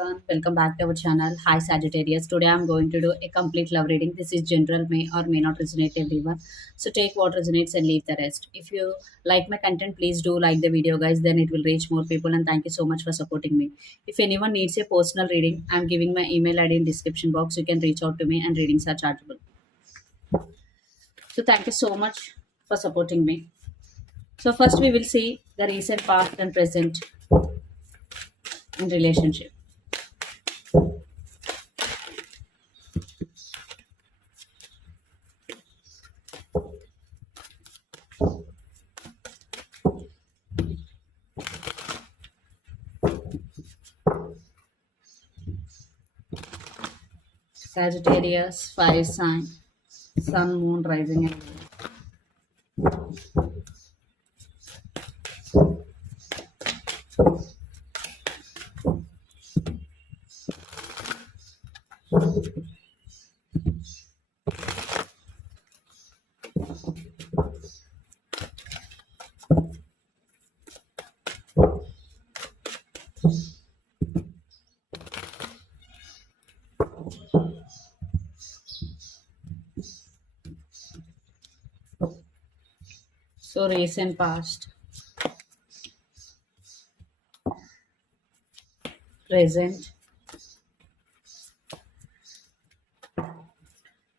everyone, welcome back to our channel. Hi Sagittarius. Today I'm going to do a complete love reading. This is general, may or may not resonate everyone. So take what resonates and leave the rest. If you like my content, please do like the video, guys. Then it will reach more people. And thank you so much for supporting me. If anyone needs a personal reading, I'm giving my email ID in description box. You can reach out to me, and readings are chargeable. So thank you so much for supporting me. So first we will see the recent, past, and present in relationship. Sagittarius, fire sign, sun, moon, rising, and moon. So recent, past, present.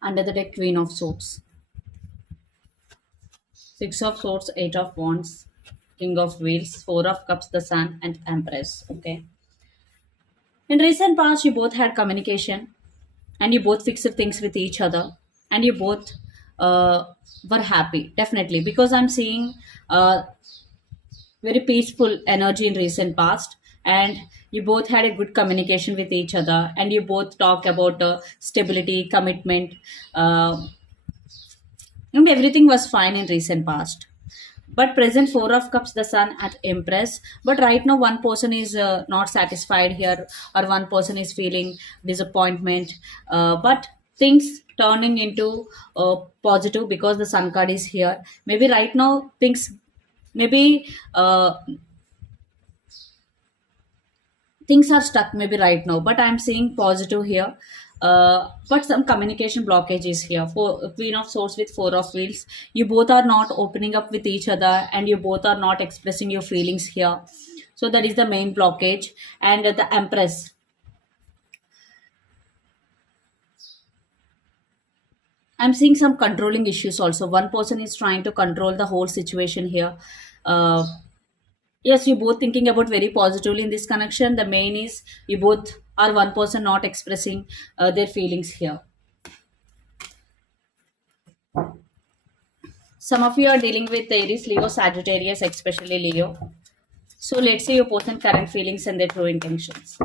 Under the deck, Queen of Swords, Six of Swords, Eight of Wands, King of Wheels, Four of Cups, the Sun, and Empress. Okay. In recent past, you both had communication, and you both fixed things with each other, and you both uh, were happy, definitely, because I'm seeing very peaceful energy in recent past, and you both had a good communication with each other, and you both talk about stability, commitment, uh, and everything was fine in recent past. But present, Four of Cups, the Sun, at Empress. But right now one person is not satisfied here, or one person is feeling disappointment, but things turning into positive because the Sun card is here. Maybe right now things, maybe things are stuck maybe right now, but I'm seeing positive here. But some communication blockage is here. For Queen of Swords with Four of Wheels, you both are not opening up with each other, and you both are not expressing your feelings here. So that is the main blockage. And the Empress, I'm seeing some controlling issues also. One person is trying to control the whole situation here. uh, yes, you both thinking about very positively in this connection. The main is you both are one person not expressing their feelings here. Some of you are dealing with Aries, Leo, Sagittarius, especially Leo. So let's see your person current feelings and their true intentions.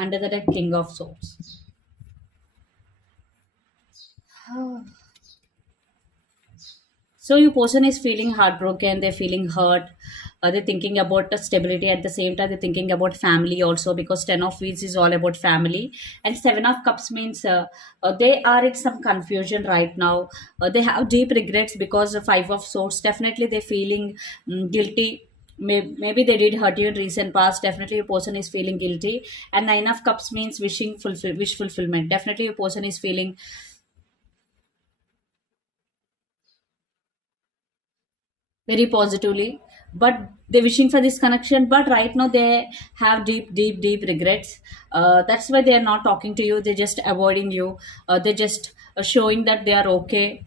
Under the deck, King of Swords. So your person is feeling heartbroken, they're feeling hurt, they're thinking about the stability at the same time, they're thinking about family also, because Ten of Wheels is all about family. And Seven of Cups means they are in some confusion right now. They have deep regrets because the Five of Swords, definitely they're feeling guilty. Maybe they did hurt you in recent past. Definitely, your person is feeling guilty. And Nine of Cups means wish fulfillment. Definitely, your person is feeling very positively, but they're wishing for this connection, but right now they have deep regrets. That's why they are not talking to you, they're just avoiding you. They're just showing that they are okay,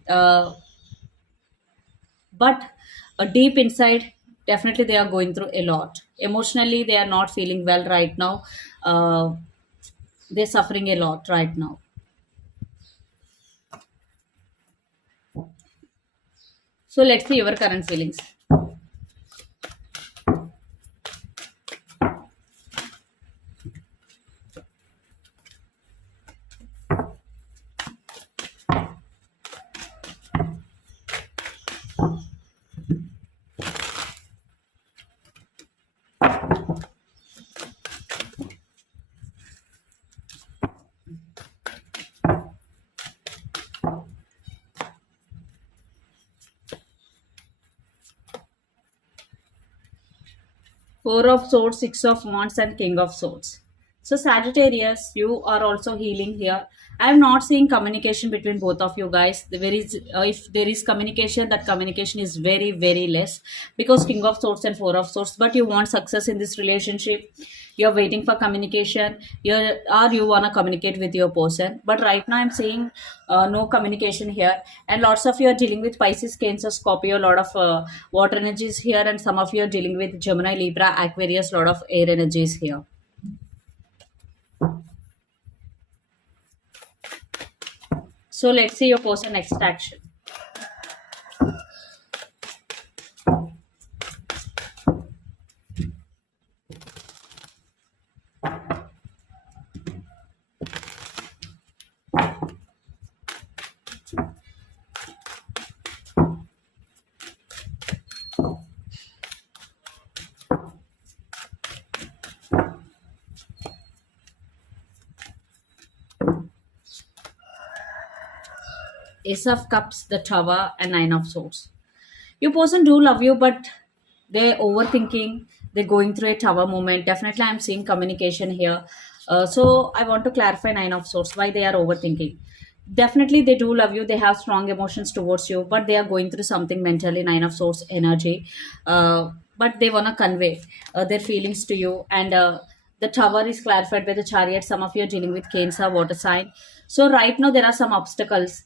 but deep inside, definitely they are going through a lot emotionally. They are not feeling well right now. uh, they're suffering a lot right now. So let's see your current feelings. Four of Swords, Six of Wands, and King of Swords. So, Sagittarius, you are also healing here. I am not seeing communication between both of you guys. There is, if there is communication, that communication is very, very less because King of Swords and Four of Swords. But you want success in this relationship. You're waiting for communication. You wanna communicate with your person. But right now, I'm seeing no communication here, and lots of you are dealing with Pisces, Cancer, Scorpio. A lot of water energies here, and some of you are dealing with Gemini, Libra, Aquarius. Lot of air energies here. So let's see your person next action. Ace of Cups, the Tower, and Nine of Swords. Your person do love you, but they're overthinking. They're going through a tower moment. Definitely, I'm seeing communication here. So I want to clarify Nine of Swords why they are overthinking. Definitely, they do love you. They have strong emotions towards you, but they are going through something mentally. Nine of Swords energy, but they wanna convey their feelings to you. And the Tower is clarified by the Chariot. Some of you are dealing with Cancer, water sign. So right now there are some obstacles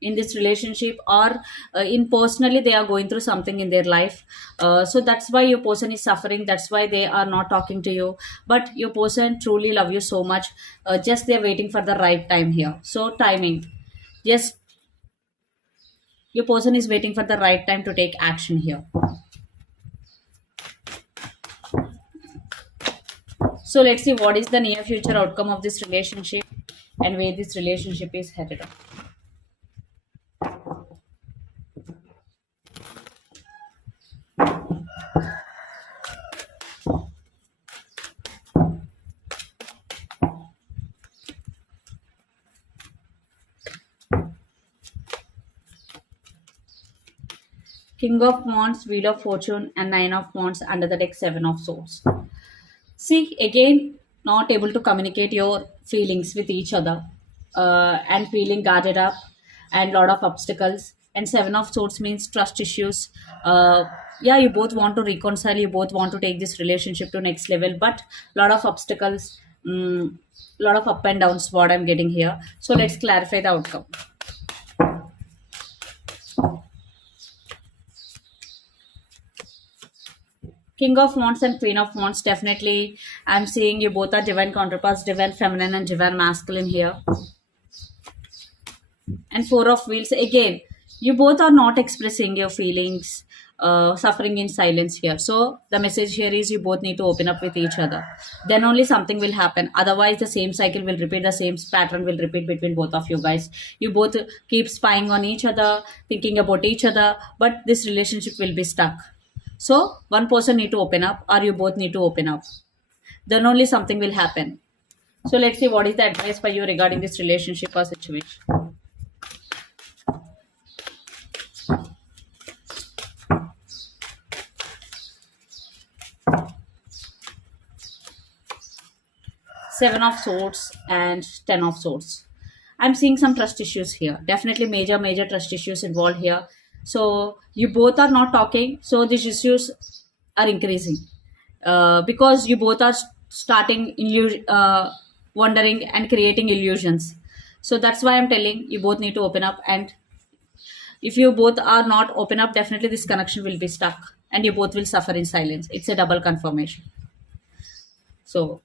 in this relationship, or in personally they are going through something in their life, so that's why your person is suffering, that's why they are not talking to you. But your person truly love you so much, just they're waiting for the right time here. So timing, just your person is waiting for the right time to take action here. So let's see what is the near future outcome of this relationship and where this relationship is headed. King of Wands, Wheel of Fortune, and Nine of Wands under the deck, Seven of Swords. See, again, not able to communicate your feelings with each other, and feeling guarded up and lot of obstacles. And Seven of Swords means trust issues. Yeah, you both want to reconcile, you both want to take this relationship to next level, but lot of obstacles, lot of up and downs, what I'm getting here. So let's clarify the outcome. King of Wands and Queen of Wands, definitely I'm seeing you both are divine counterparts, divine feminine and divine masculine here. And Four of Wheels, again, you both are not expressing your feelings, suffering in silence here. So the message here is you both need to open up with each other. Then only something will happen. Otherwise, the same cycle will repeat, the same pattern will repeat between both of you guys. You both keep spying on each other, thinking about each other, but this relationship will be stuck. So one person need to open up, or you both need to open up. Then only something will happen. So let's see what is the advice for you regarding this relationship or situation. Seven of Swords and Ten of Swords. I'm seeing some trust issues here. Definitely major trust issues involved here. So you both are not talking. So these issues are increasing, because you both are starting wondering and creating illusions. So that's why I'm telling you both need to open up. And if you both are not open up, definitely this connection will be stuck, and you both will suffer in silence. It's a double confirmation. So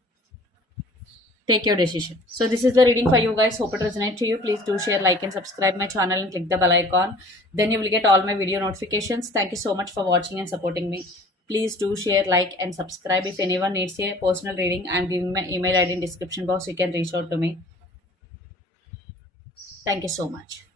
take your decision. So this is the reading for you guys. Hope it resonates to you. Please do share, like, and subscribe my channel and click the bell icon. Then you will get all my video notifications. Thank you so much for watching and supporting me. Please do share, like, and subscribe. If anyone needs a personal reading, I'm giving my email ID in description box. You can reach out to me. Thank you so much.